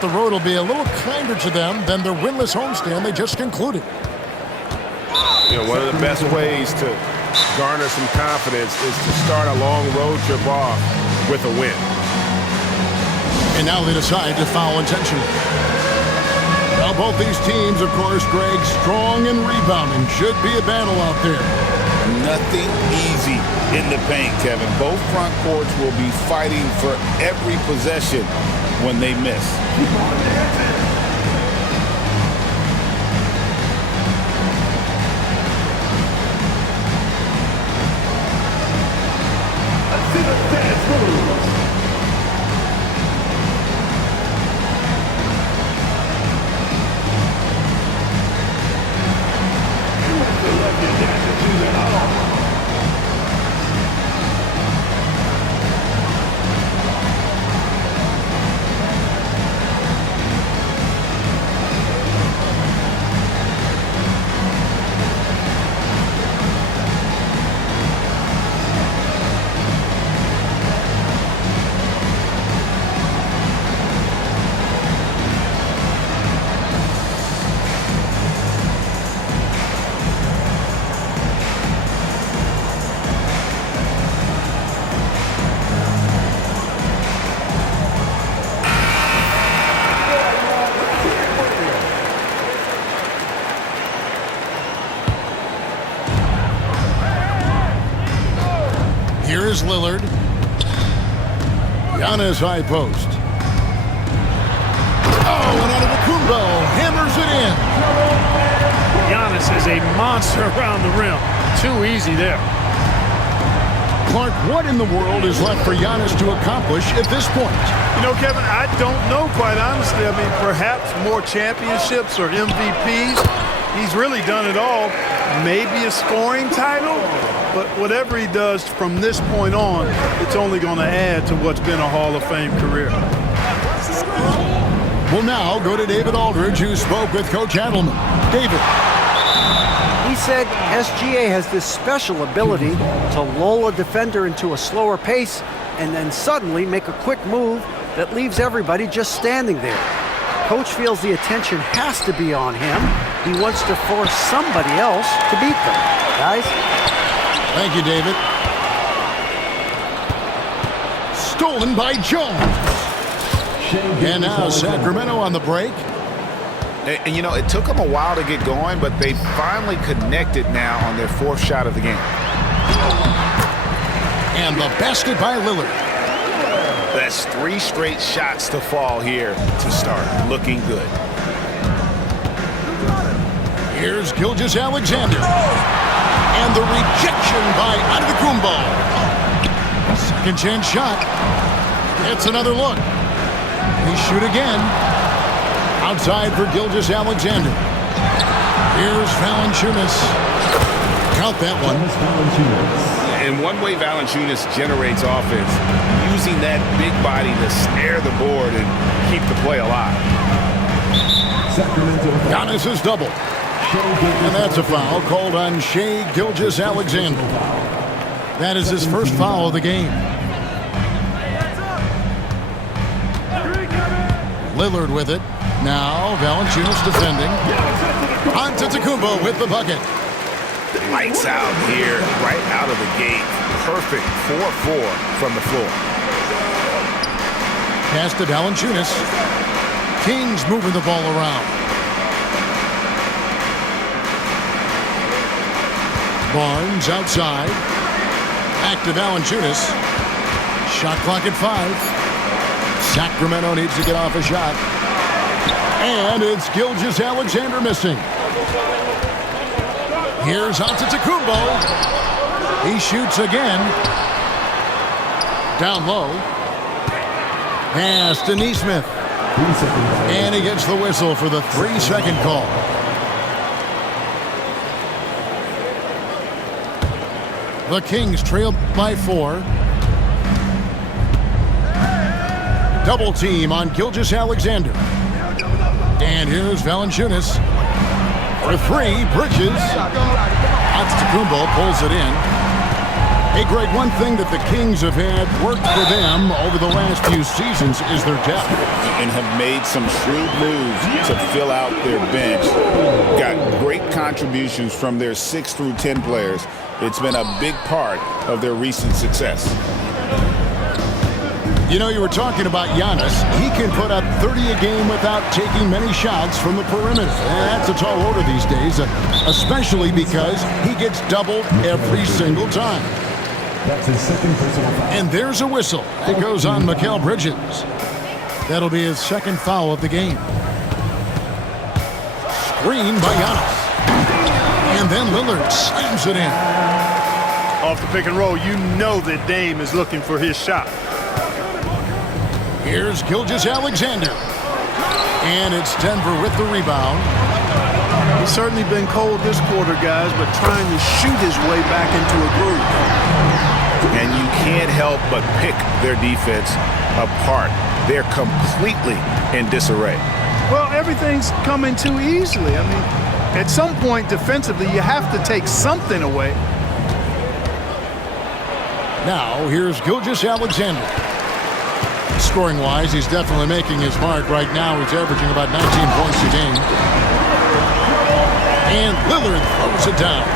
The road will be a little kinder to them than their winless homestand they just concluded. You know, one of the best ways to garner some confidence is to start a long road trip off with a win. And now they decide to foul intentionally. Now both these teams, of course, Greg, strong and rebounding. Should be a battle out there. Nothing easy in the paint, Kevin. Both front courts will be fighting for every possession when they miss. Keep on dancing. Let's see the dance moves. Here's Lillard. Giannis high post. Oh, and out of the Kumbo, hammers it in. Giannis is a monster around the rim. Too easy there. Clark, what in the world is left for Giannis to accomplish at this point? You know, Kevin, I don't know, quite honestly. I mean, perhaps more championships or MVPs. He's really done it all. Maybe a scoring title. But whatever he does from this point on, it's only going to add to what's been a Hall of Fame career. We'll now go to David Aldridge, who spoke with Coach Adelman. David. He said SGA has this special ability to lull a defender into a slower pace and then suddenly make a quick move that leaves everybody just standing there. Coach feels the attention has to be on him. He wants to force somebody else to beat them. Guys? Thank you, David. Stolen by Jones. And now Sacramento on the break. And you know, it took them a while to get going, but they finally connected now on their fourth shot of the game. And the basket by Lillard. That's 3 straight shots to fall here to start. Looking good. Here's Gilgeous-Alexander. And the rejection by Antetokounmpo. Second chance shot. Gets another look. They shoot again. Outside for Gilgeous-Alexander. Here's Valanciunas. Count that one. And one way Valanciunas generates offense, using that big body to snare the board and keep the play alive. Giannis is double. And that's a foul called on Shai Gilgeous-Alexander. That is his first foul of the game. Lillard with it. Now Valanciunas defending. Antetokounmpo with the bucket. Lights out here, right out of the gate. Perfect 4-4 from the floor. Pass to Valanciunas. Kings moving the ball around. Barnes outside. Back to Valanciunas. Shot clock at 5. Sacramento needs to get off a shot. And it's Gilgeous-Alexander missing. Here's Antetokounmpo. He shoots again. Down low. Pass to Nesmith. And he gets the whistle for the 3-second call. The Kings trail by 4. Double team on Gilgeous-Alexander. And here's Valanciunas. For 3, Bridges. Antetokounmpo pulls it in. Hey, Greg, one thing that the Kings have had work for them over the last few seasons is their depth. And have made some shrewd moves to fill out their bench. Got great contributions from their 6 through 10 players. It's been a big part of their recent success. You know, you were talking about Giannis. He can put up 30 a game without taking many shots from the perimeter. And that's a tall order these days, especially because he gets doubled every single time. That's his second personal foul. And there's a whistle. That goes on Mikal Bridges. That'll be his second foul of the game. Screen by Giannis. And then Lillard slams it in. Off the pick and roll, you know that Dame is looking for his shot. Here's Gilgeous-Alexander. And it's Denver with the rebound. He's certainly been cold this quarter, guys, but trying to shoot his way back into a groove. And you can't help but pick their defense apart. They're completely in disarray. Well, everything's coming too easily. I mean, at some point defensively, you have to take something away. Now, here's Gilgeous-Alexander. Scoring-wise, he's definitely making his mark right now. He's averaging about 19 points a game. And Lillard throws it down.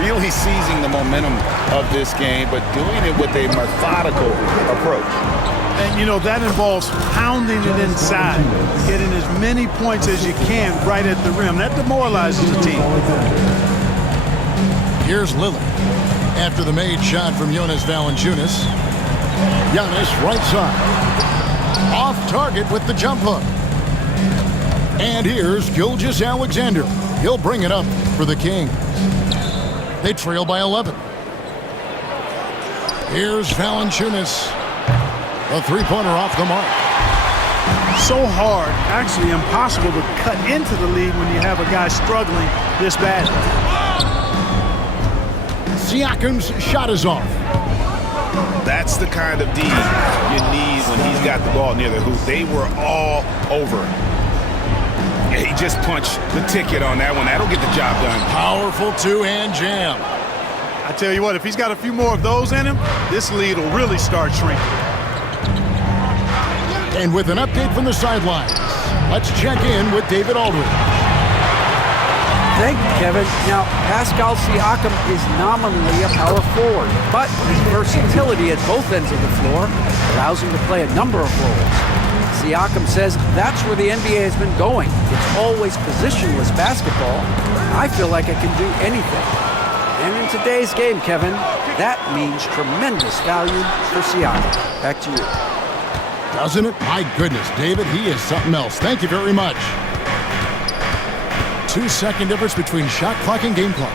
Really seizing the momentum of this game, but doing it with a methodical approach. And, you know, that involves pounding it inside, getting as many points as you can right at the rim. That demoralizes the team. Here's Lillard. After the made shot from Jonas Valanciunas. Giannis right side. Off target with the jump hook. And here's Gilgeous-Alexander. He'll bring it up for the Kings. They trail by 11. Here's Valanciunas. A three-pointer off the mark. So hard, actually impossible to cut into the lead when you have a guy struggling this bad. Siakam's shot is off. That's the kind of D you need when he's got the ball near the hoop. They were all over him. Yeah, he just punched the ticket on that one. That'll get the job done. Powerful two-hand jam. I tell you what, if he's got a few more of those in him, this lead will really start shrinking. And with an update from the sidelines, let's check in with David Aldridge. Thank you, Kevin. Now, Pascal Siakam is nominally a power forward, but his versatility at both ends of the floor allows him to play a number of roles. Siakam says that's where the NBA has been going. It's always positionless basketball. I feel like I can do anything. And in today's game, Kevin, that means tremendous value for Siakam. Back to you. Doesn't it? My goodness, David, he is something else. Thank you very much. 2-second difference between shot clock and game clock.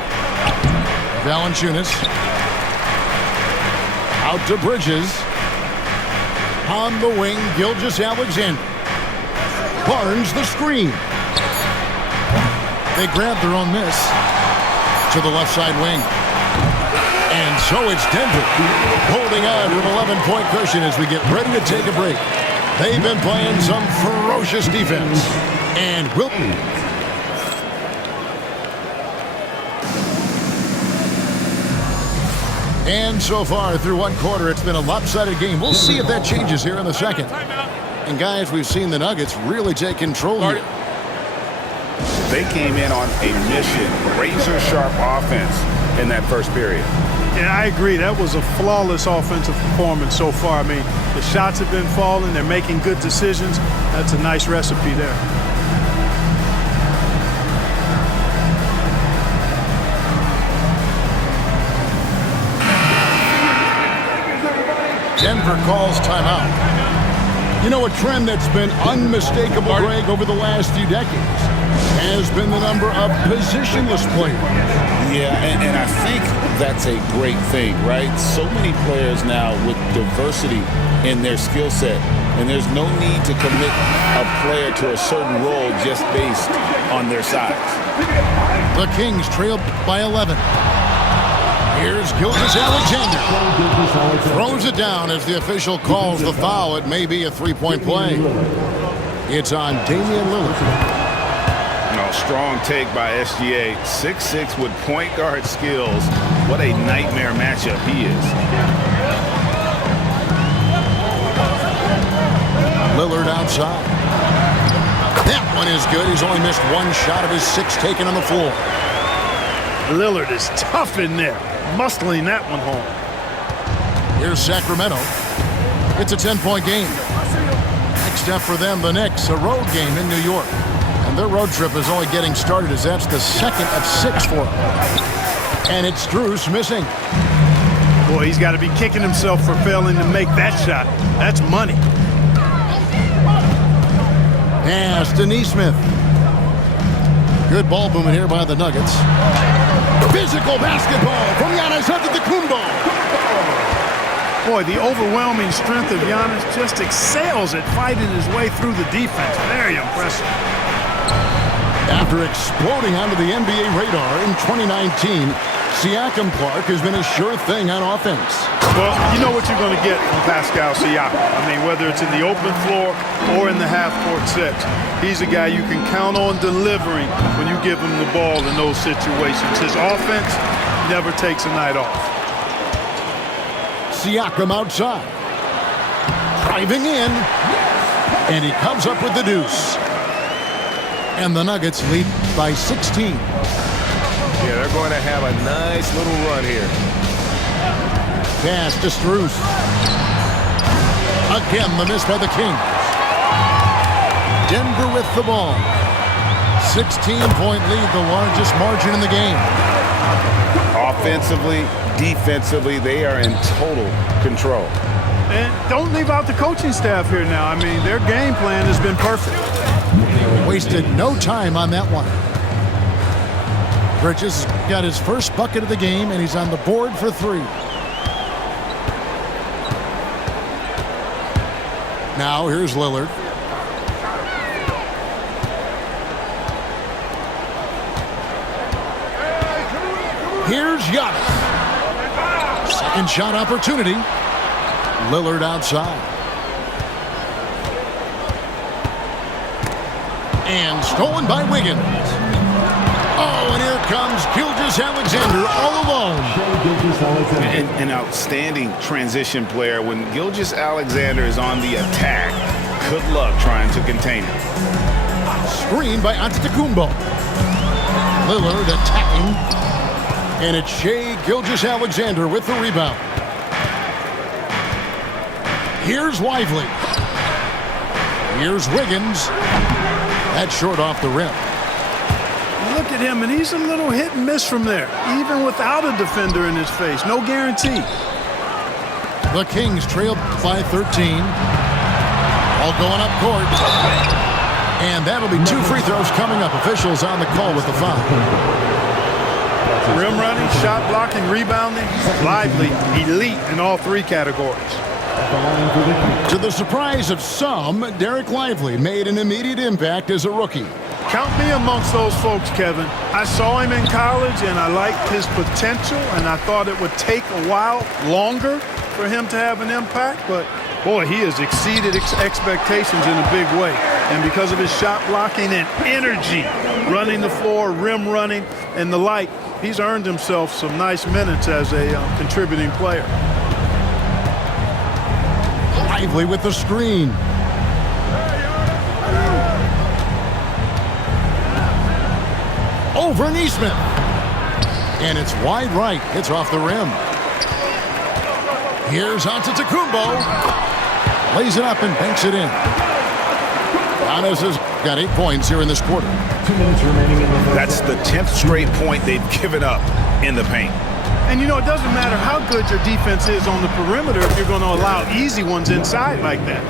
Valanciunas. Out to Bridges. On the wing, Gilgeous-Alexander. Barnes the screen. They grab their own miss to the left side wing. And so it's Denver holding on to an 11-point cushion as we get ready to take a break. They've been playing some ferocious defense. And Wilton. And so far through one quarter, it's been a lopsided game. We'll see if that changes here in the second. And guys, we've seen the Nuggets really take control here. They came in on a mission, razor-sharp offense in that first period. Yeah, I agree. That was a flawless offensive performance so far. I mean, the shots have been falling. They're making good decisions. That's a nice recipe there. Denver calls timeout. You know, a trend that's been unmistakable, Greg, over the last few decades has been the number of positionless players. Yeah, and I think that's a great thing, right? So many players now with diversity in their skill set, and there's no need to commit a player to a certain role just based on their size. The Kings trail by 11. Here's Gilgeous-Alexander. Throws it down as the official calls the foul. It may be a three-point play. It's on Damian Lillard. No, strong take by SGA. 6'6" with point guard skills. What a nightmare matchup he is. Lillard outside. That one is good. He's only missed one shot of his 6 taken on the floor. Lillard is tough in there, muscling that one home. Here's Sacramento. It's a 10-point game. Next up for them, the Knicks, a road game in New York. And their road trip is only getting started as that's the second of 6 for them. And it's Strus missing. Boy, he's got to be kicking himself for failing to make that shot. That's money. Pass to Nesmith. Good ball movement here by the Nuggets. Physical basketball from Giannis Antetokounmpo. Boy, the overwhelming strength of Giannis just excels at fighting his way through the defense. Very impressive. After exploding onto the NBA radar in 2019, Siakam Clark has been a sure thing on offense. Well, you know what you're going to get from Pascal Siakam. I mean, whether it's in the open floor or in the half-court sets, he's a guy you can count on delivering when you give him the ball in those situations. His offense never takes a night off. Siakam outside. Driving in. And he comes up with the deuce. And the Nuggets lead by 16. Yeah, they're going to have a nice little run here. Pass to Strus. Again, the miss by the Kings. Denver with the ball. 16-point lead, the largest margin in the game. Offensively, defensively, they are in total control. And don't leave out the coaching staff here now. I mean, their game plan has been perfect. Wasted no time on that one. Bridges got his first bucket of the game, and he's on the board for 3. Now here's Lillard. Here's Giannis. Second shot opportunity. Lillard outside. And stolen by Wiggins. Oh, and here comes Gilgeous-Alexander all alone. An outstanding transition player. When Gilgeous-Alexander is on the attack, good luck trying to contain him. Screen by Antetokounmpo. Lillard attacking. And it's Shai Gilgeous-Alexander with the rebound. Here's Lively. Here's Wiggins. That's short off the rim. Look at him, and he's a little hit and miss from there, even without a defender in his face. No guarantee. The Kings trailed by 13. All going up court. And that'll be 2 free throws coming up. Officials on the call with the foul. Rim running, shot blocking, rebounding, Lively, elite in all 3 categories. To the surprise of some, Derek Lively made an immediate impact as a rookie. Count me amongst those folks, Kevin. I saw him in college, and I liked his potential, and I thought it would take a while longer for him to have an impact, but boy, he has exceeded expectations in a big way. And because of his shot blocking and energy, running the floor, rim running, and the like, he's earned himself some nice minutes as a contributing player. Lively with the screen. Over Nesmith. And it's wide right. It's off the rim. Here's Antetokounmpo. Lays it up and banks it in. Giannis has got 8 points here in this quarter. 2 minutes remaining in the first. That's the 10th straight point they've given up in the paint. And, you know, it doesn't matter how good your defense is on the perimeter if you're going to allow easy ones inside like that.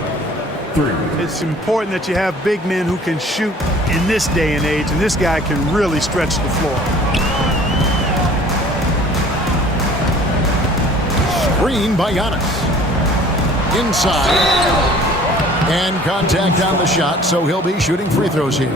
3. It's important that you have big men who can shoot in this day and age, and this guy can really stretch the floor. Screen by Giannis. Inside. And contact on the shot, so he'll be shooting free throws here.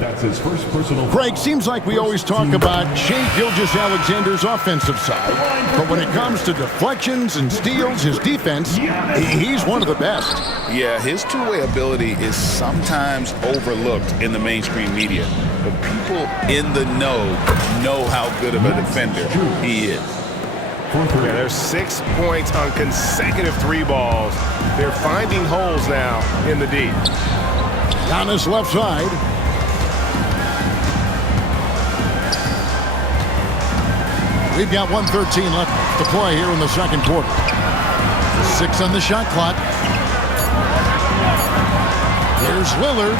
That's his first personal Craig, seems like we always talk about Shea Gilgeous-Alexander's offensive side, but when it comes to deflections and steals, his defense, he's one of the best. Yeah, his two-way ability is sometimes overlooked in the mainstream media, but people in the know how good of a defender he is. Yeah, there's 6 points on consecutive 3 balls. They're finding holes now in the D. Giannis left side. We've got 1:13 left to play here in the second quarter. 6 on the shot clock. Here's Lillard.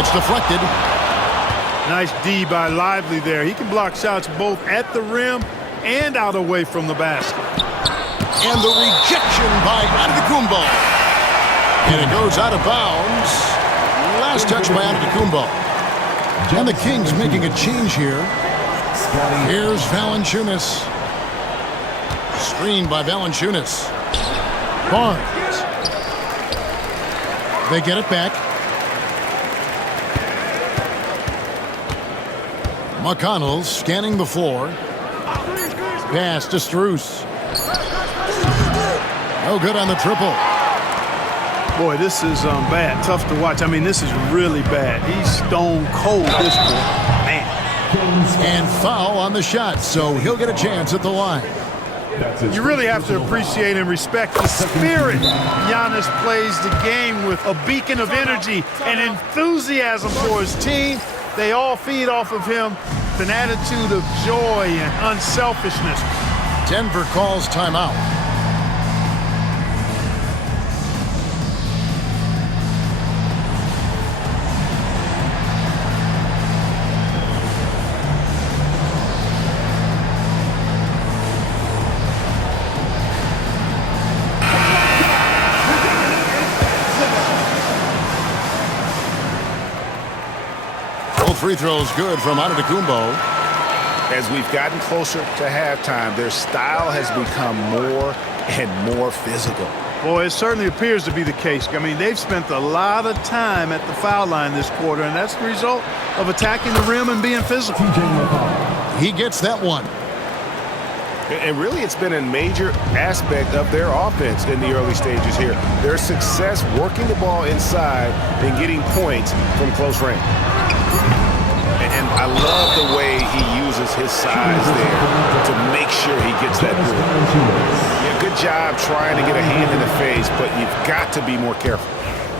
It's deflected. Nice D by Lively there. He can block shots both at the rim and out away from the basket. And the rejection by Antetokounmpo. And it goes out of bounds. Last touch by Antetokounmpo. And the Kings making a change here. Here's Valanciunas. Screened by Valanciunas. Barnes. They get it back. McConnell scanning the floor. Pass to Strus. No good on the triple. Boy, this is bad. Tough to watch. I mean, this is really bad. He's stone cold this point. Man. And foul on the shot, so he'll get a chance at the line. You really have to appreciate and respect the spirit Giannis plays the game with. A beacon of energy and enthusiasm for his team. They all feed off of him. An attitude of joy and unselfishness. Denver calls timeout. Free throws good from Antetokounmpo. As we've gotten closer to halftime, their style has become more and more physical. Boy, it certainly appears to be the case. I mean, they've spent a lot of time at the foul line this quarter, and that's the result of attacking the rim and being physical. He gets that one. And really, it's been a major aspect of their offense in the early stages here. Their success working the ball inside and getting points from close range. And I love the way he uses his size there to make sure he gets that ball. Yeah, good job trying to get a hand in the face, but you've got to be more careful.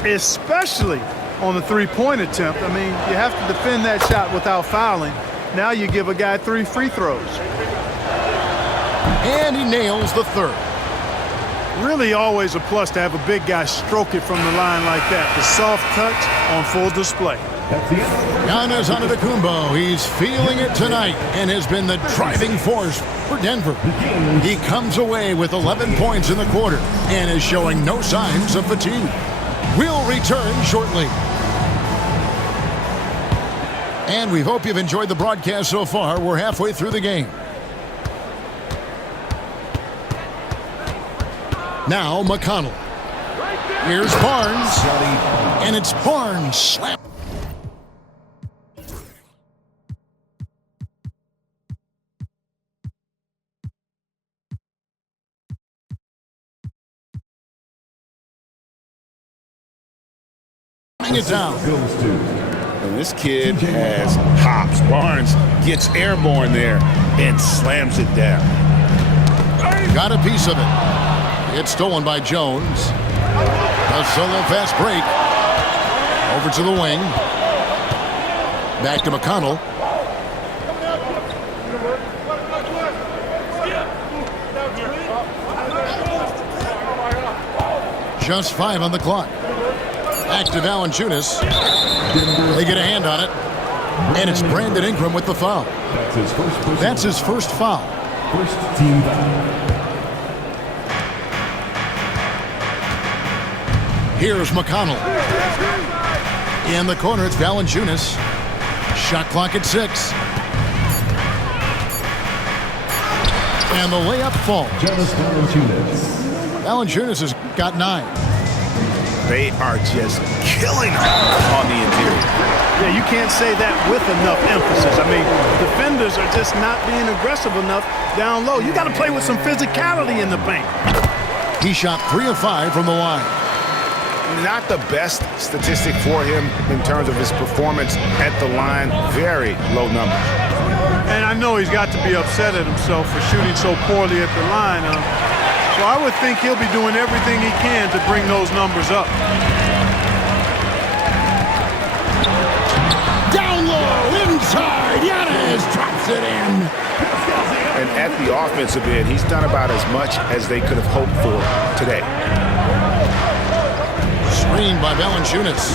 Especially on the three-point attempt. I mean, you have to defend that shot without fouling. Now you give a guy 3 free throws. And he nails the third. Really always a plus to have a big guy stroke it from the line like that. The soft touch on full display. Giannis Antetokounmpo, he's feeling it tonight and has been the driving force for Denver. He comes away with 11 points in the quarter and is showing no signs of fatigue. We'll return shortly. And we hope you've enjoyed the broadcast so far. We're halfway through the game. Now McConnell. Here's Barnes. And it's Barnes slap. It down. And this kid has hops. Barnes gets airborne there and slams it down. Got a piece of it. It's stolen by Jones. A solo fast break. Over to the wing. Back to McConnell. Just 5 on the clock. Back to Valanciunas. They get a hand on it. And it's Brandon Ingram with the foul. That's his first foul. First team foul. Here's McConnell. In the corner, it's Valanciunas. Shot clock at 6. And the layup falls. Valanciunas has got 9. They are just killing him on the interior. Yeah, you can't say that with enough emphasis. I mean, defenders are just not being aggressive enough down low. You got to play with some physicality in the paint. He shot 3 of 5 from the line. Not the best statistic for him in terms of his performance at the line. Very low numbers. And I know he's got to be upset at himself for shooting so poorly at the line. So I would think he'll be doing everything he can to bring those numbers up. Down low, inside, Giannis drops it in. And at the offensive end, he's done about as much as they could have hoped for today. Screened by Valanciunas.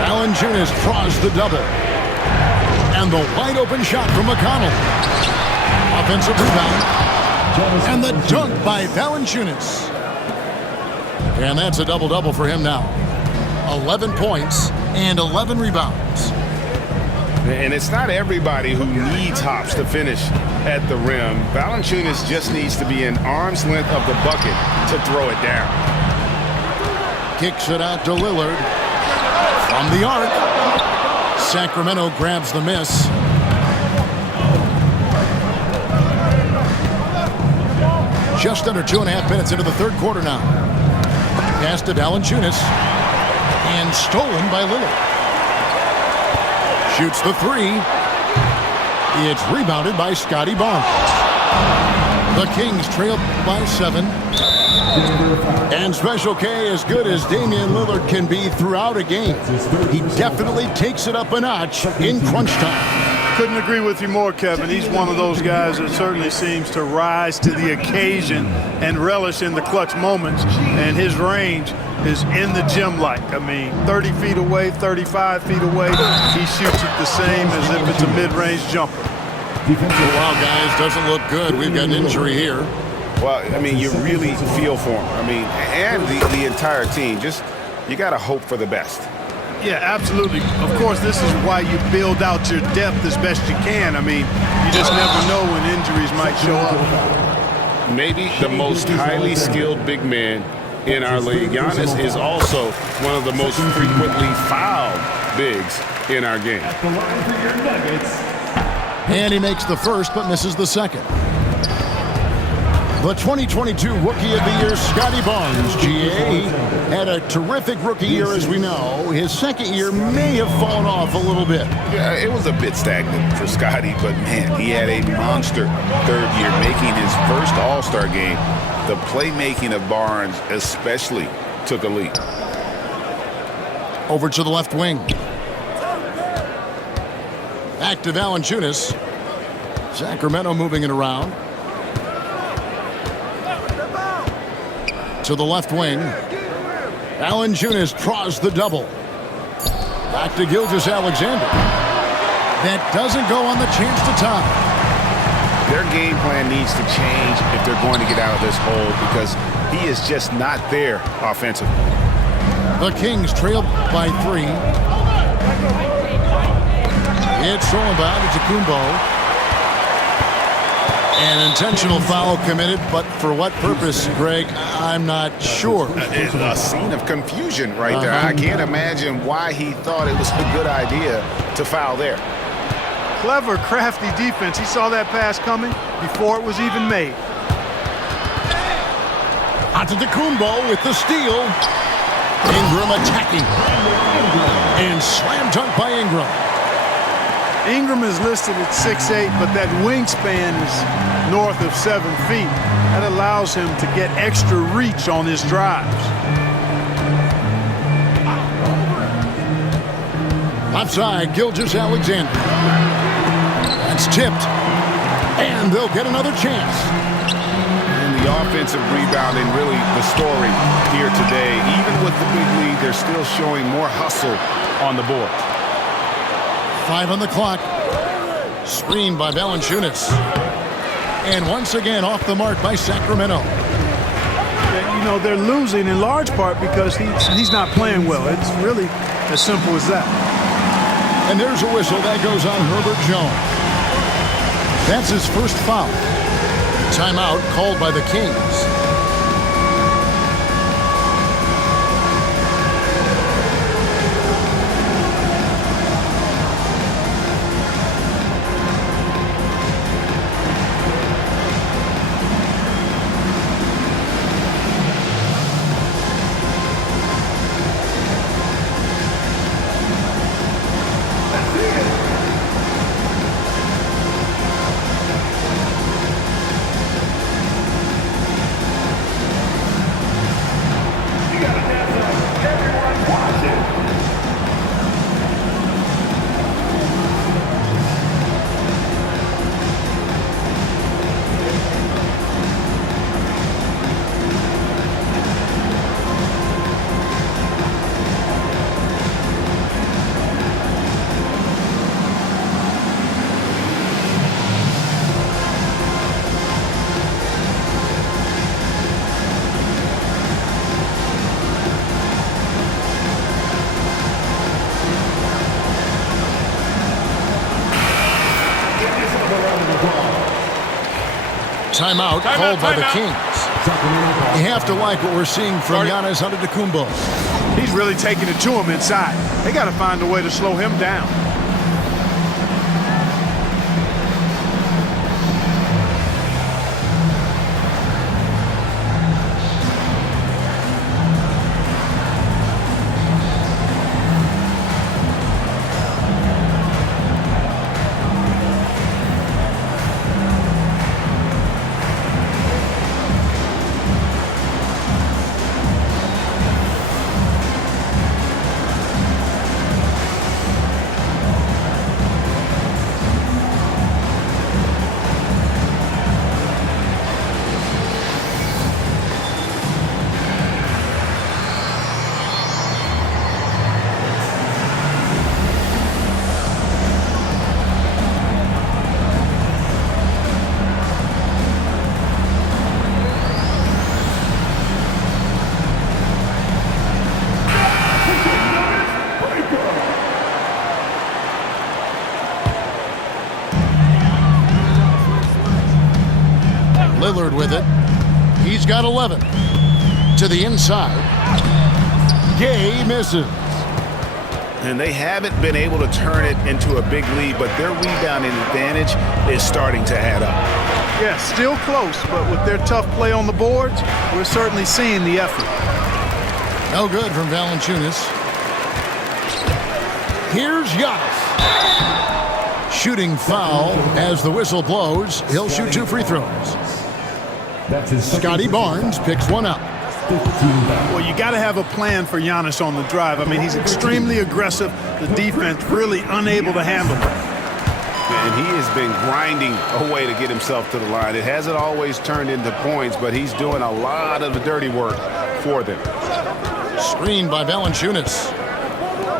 Valanciunas draws the double. And the wide open shot from McConnell. Offensive rebound. And the dunk by Valanciunas. And that's a double-double for him now. 11 points and 11 rebounds. And it's not everybody who needs hops to finish at the rim. Valanciunas just needs to be an arm's length of the bucket to throw it down. Kicks it out to Lillard. From the arc. Sacramento grabs the miss. Just under 2.5 minutes into the third quarter now. Pass to Valanciunas. And stolen by Lillard. Shoots the three. It's rebounded by Scotty Barnes. The Kings trail by 7. And Special K, as good as Damian Lillard can be throughout a game, he definitely takes it up a notch in crunch time. Couldn't agree with you more, Kevin. He's one of those guys that certainly seems to rise to the occasion and relish in the clutch moments. And his range is in the gym-like. I mean, 30 feet away, 35 feet away, he shoots it the same as if it's a mid-range jumper. Wow, guys, doesn't look good. We've got an injury here. Well, I mean, you really feel for him. I mean, and the entire team. Just, you got to hope for the best. Yeah, absolutely. Of course, this is why you build out your depth as best you can. I mean, you just never know when injuries might show up. Maybe the most highly skilled big man in our league. Giannis is also one of the most frequently fouled bigs in our game. At the line for your Nuggets. And he makes the first but misses the second. The 2022 Rookie of the Year, Scotty Barnes, GA, had a terrific rookie year, as we know. His second year may have fallen off a little bit. Yeah, it was a bit stagnant for Scotty, but man, he had a monster third year, making his first All-Star game. The playmaking of Barnes especially took a leap. Over to the left wing. Back to Valanciunas. Sacramento moving it around. To the left wing. Valanciunas draws the double. Back to Gilgeous-Alexander. That doesn't go on the chance to tie. Their game plan needs to change if they're going to get out of this hole because he is just not there offensively. The Kings trail by 3. It's stolen by Antetokounmpo. An intentional foul committed, but for what purpose, Greg, I'm not sure. It's a scene of confusion right there. I can't imagine why he thought it was a good idea to foul there. Clever, crafty defense. He saw that pass coming before it was even made. Antetokounmpo with the steal. Ingram attacking. And slam dunk by Ingram. Ingram is listed at 6'8", but that wingspan is north of 7 feet. That allows him to get extra reach on his drives. Left side, Gilgeous-Alexander. That's tipped. And they'll get another chance. And the offensive rebounding, really the story here today. Even with the big lead, they're still showing more hustle on the board. 5 on the clock. Screened by Valanciunas. And once again off the mark by Sacramento. You know, they're losing in large part because he's not playing well. It's really as simple as that. And there's a whistle that goes on Herbert Jones. That's his first foul. Timeout called by the Kings. timeout called by the Kings. You have to like what we're seeing from Giannis Antetokounmpo. He's really taking it to him inside. They got to find a way to slow him down. Lillard with it. He's got 11. To the inside. Gay misses. And they haven't been able to turn it into a big lead, but their rebounding advantage is starting to add up. Yeah, still close, but with their tough play on the boards, we're certainly seeing the effort. No good from Valanciunas. Here's Giannis. Shooting foul as the whistle blows. He'll shoot 2 free throws. That's his Scotty Barnes picks one up. 15 foul. Well, you got to have a plan for Giannis on the drive. I mean, he's extremely aggressive. The defense really unable to handle him. And he has been grinding away to get himself to the line. It hasn't always turned into points, but he's doing a lot of the dirty work for them. Screened by Valanciunas.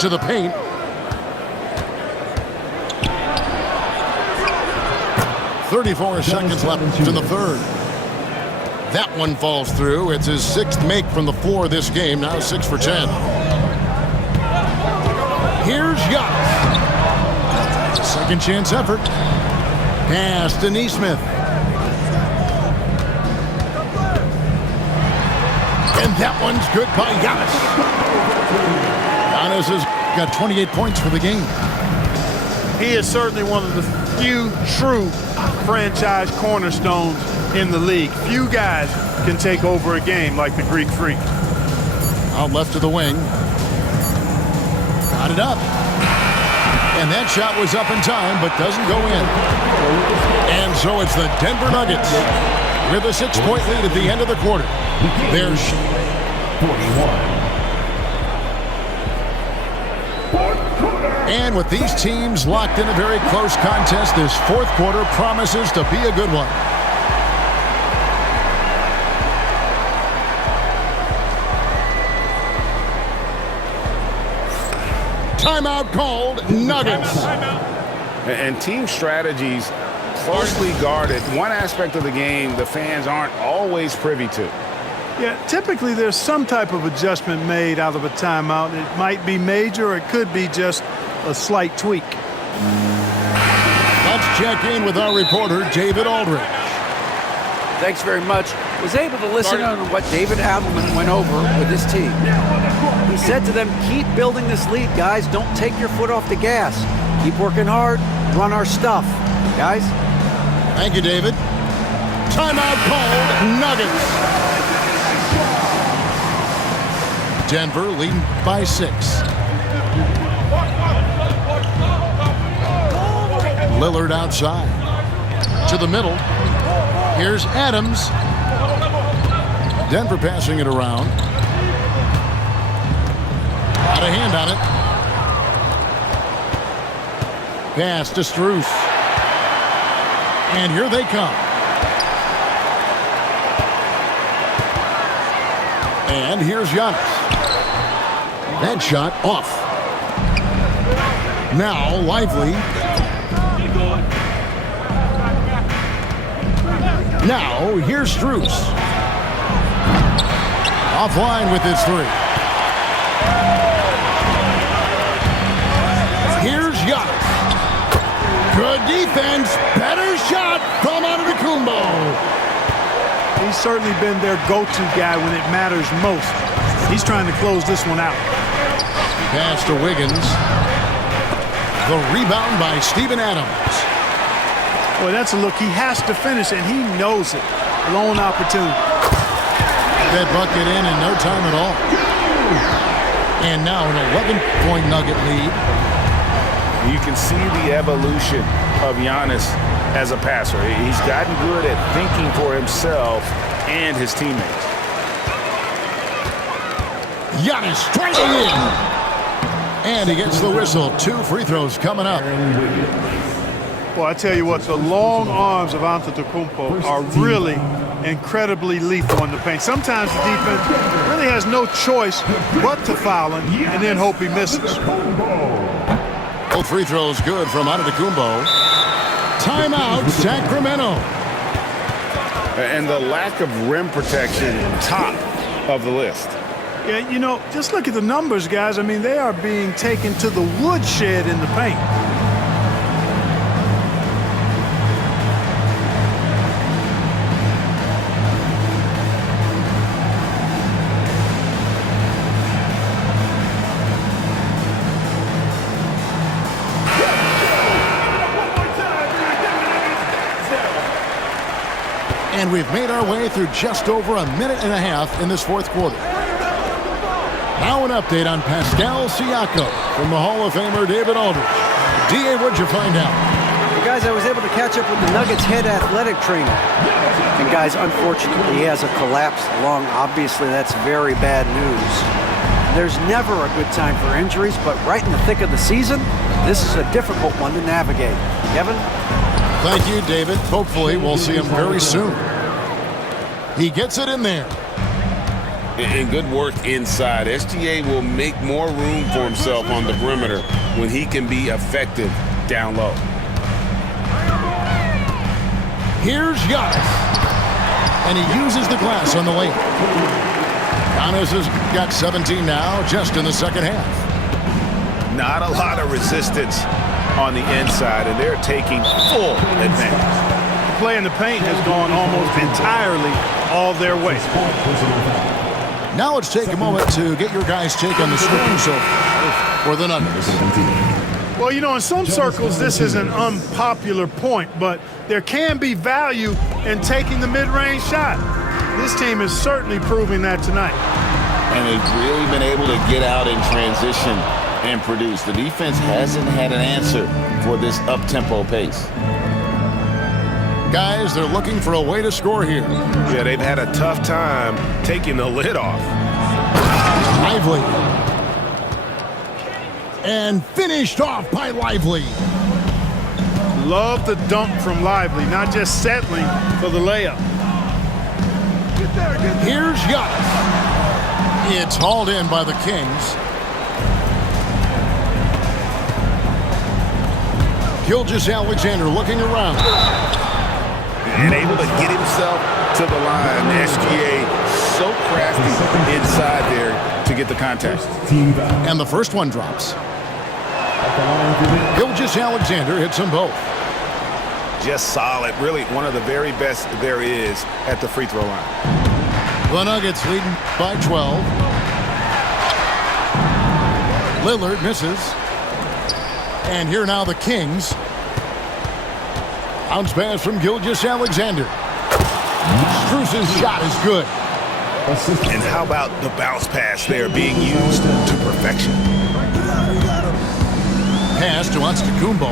To the paint. .34 seconds left in the third. That one falls through. It's his 6th make from the floor this game. Now 6 for 10. Here's Giannis. Second chance effort. Pass to Nesmith. And that one's good by Giannis. Giannis has got 28 points for the game. He is certainly one of the few true franchise cornerstones in the league. Few guys can take over a game like the Greek Freak. Out left to the wing. Got it up. And that shot was up in time, but doesn't go in. And so it's the Denver Nuggets with a 6-point lead at the end of the quarter. There's 41. And with these teams locked in a very close contest, this fourth quarter promises to be a good one. Timeout called, Nuggets. And team strategies closely guarded. One aspect of the game the fans aren't always privy to. Yeah, typically there's some type of adjustment made out of a timeout. It might be major or it could be just a slight tweak. Let's check in with our reporter, David Aldridge. Thanks very much. Was able to listen on what David Adelman went over with his team. He said to them, keep building this lead, guys. Don't take your foot off the gas. Keep working hard. Run our stuff. Guys? Thank you, David. Timeout called, Nuggets. Denver leading by 6. Lillard outside. To the middle. Here's Adams. Denver passing it around. Got a hand on it. Pass to Strus. And here they come. And here's Giannis. That shot off. Now Lively. Now here's Strus. Offline with his 3. Here's Giannis. Good defense. Better shot from Antetokounmpo. He's certainly been their go-to guy when it matters most. He's trying to close this one out. Pass to Wiggins. The rebound by Steven Adams. Boy, that's a look. He has to finish, and he knows it. Lone opportunity. That bucket in no time at all. And now an 11-point Nugget lead. You can see the evolution of Giannis as a passer. He's gotten good at thinking for himself and his teammates. Giannis driving in. And he gets the whistle. 2 free throws coming up. Well, I tell you what, the long arms of Antetokounmpo are really incredibly lethal in the paint. Sometimes the defense really has no choice but to foul him and then hope he misses. Both free throws good from Antetokounmpo. Timeout, Sacramento. And the lack of rim protection, top of the list. Yeah, you know, just look at the numbers, guys. I mean, they are being taken to the woodshed in the paint. And we've made our way through just over a minute and a half in this fourth quarter. Now an update on Pascal Siakam from the Hall of Famer David Aldridge. D.A., what'd you find out? Well, guys, I was able to catch up with the Nuggets head athletic trainer. And guys, unfortunately, he has a collapsed lung. Obviously, that's very bad news. There's never a good time for injuries, but right in the thick of the season, this is a difficult one to navigate. Kevin? Thank you, David. Hopefully, we'll see him very soon. He gets it in there. And good work inside. SGA will make more room for himself on the perimeter when he can be effective down low. Here's Giannis. And he uses the glass on the lane. Giannis has got 17 now, just in the second half. Not a lot of resistance on the inside, and they're taking full advantage. The play in the paint has gone almost entirely all their way. Now let's take a moment to get your guys' take on the scoring so far for the Nuggets. Well, you know, in some circles, this is an unpopular point, but there can be value in taking the mid-range shot. This team is certainly proving that tonight. And they've really been able to get out in transition and produce. The defense hasn't had an answer for this up-tempo pace. Guys, they're looking for a way to score here. Yeah, they've had a tough time taking the lid off. Lively. And finished off by Lively. Love the dunk from Lively, not just settling for the layup. Here's Giannis. It's hauled in by the Kings. Gilgeous-Alexander looking around. And able to get himself to the line. SGA so crafty inside there to get the contact. And the first one drops. Gilgeous-Alexander hits them both. Just solid. Really one of the very best there is at the free throw line. The Nuggets leading by 12. Lillard misses. And here now the Kings. Bounce pass from Gilgeous-Alexander. Strus's shot is good. And how about the bounce pass there being used to perfection? Pass to Antetokounmpo.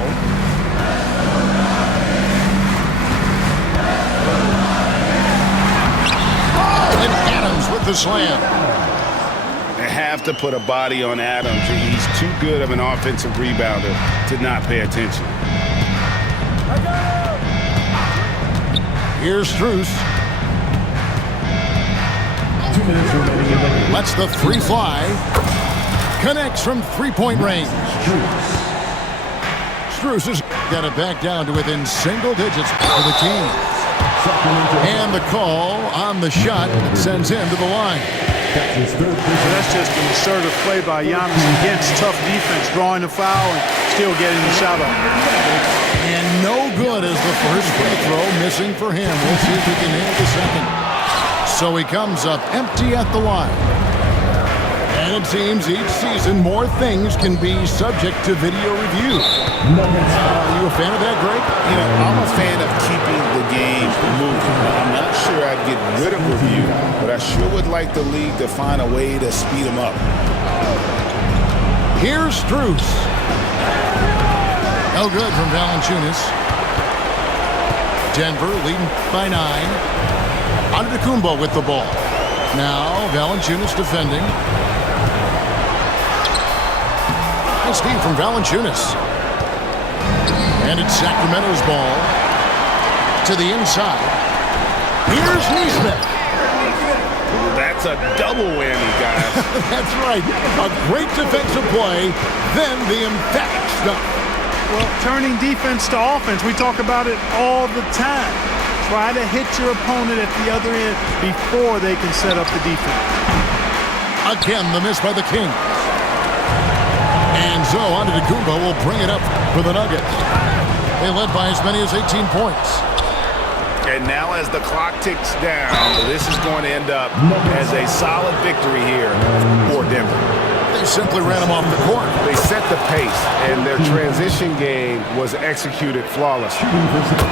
And Adams with the slam. They have to put a body on Adams. He's too good of an offensive rebounder to not pay attention. Here's Strus. 2 minutes remaining in the game. Lets the three fly. Connects from three-point range. Strus has got it back down to within single digits for the team. And the call on the shot that sends him to the line. That's just an assertive play by Giannis against tough defense, drawing the foul and still getting the shot off. And no good as the first free throw missing for him. We'll see if he can hit the second. So he comes up empty at the line. And it seems each season more things can be subject to video review. Are you a fan of that, Greg? You know, I'm a fan of keeping the game moving. I'm not sure I'd get rid of review, but I sure would like the league to find a way to speed them up. Here's Strus. No good from Valanciunas. Denver leading by 9. Antetokounmpo with the ball. Now Valanciunas defending. Nice D from Valanciunas. And it's Sacramento's ball to the inside. Here's Nesmith. That's a double whammy, guys. That's right. A great defensive play, then the emphatic stuff. Well, turning defense to offense, we talk about it all the time. Try to hit your opponent at the other end before they can set up the defense. Again, the miss by the Kings. And so Antetokounmpo will bring it up for the Nuggets. They led by as many as 18 points. And now as the clock ticks down, this is going to end up as a solid victory here for Denver. They simply ran him off the court. They set the pace, and their transition game was executed flawlessly.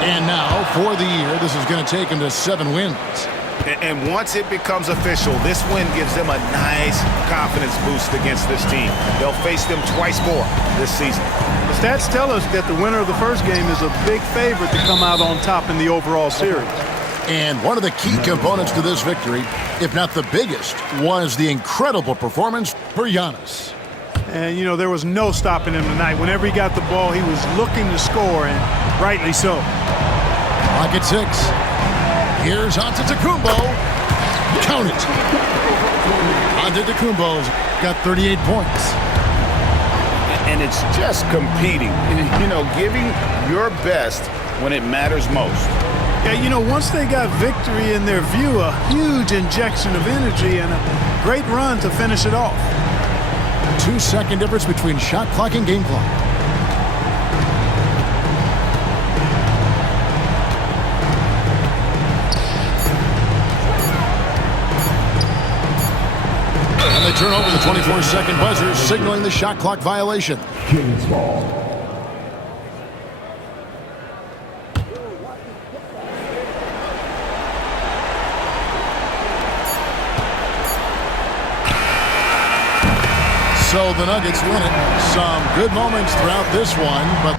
And now, for the year, this is going to take them to 7 wins. And once it becomes official, this win gives them a nice confidence boost against this team. They'll face them twice more this season. The stats tell us that the winner of the first game is a big favorite to come out on top in the overall series. And one of the key components to this victory, if not the biggest, was the incredible performance for Giannis. And, you know, there was no stopping him tonight. Whenever he got the ball, he was looking to score, and rightly so. Clock at 6. Here's Antetokounmpo. Count it. Antetokounmpo's got 38 points. And it's just competing, you know, giving your best when it matters most. Yeah, you know, once they got victory in their view, a huge injection of energy and a great run to finish it off. 2-second difference between shot clock and game clock. And they turn over the 24-second buzzer, signaling the shot clock violation. Kings ball. So the Nuggets win it. Some good moments throughout this one, but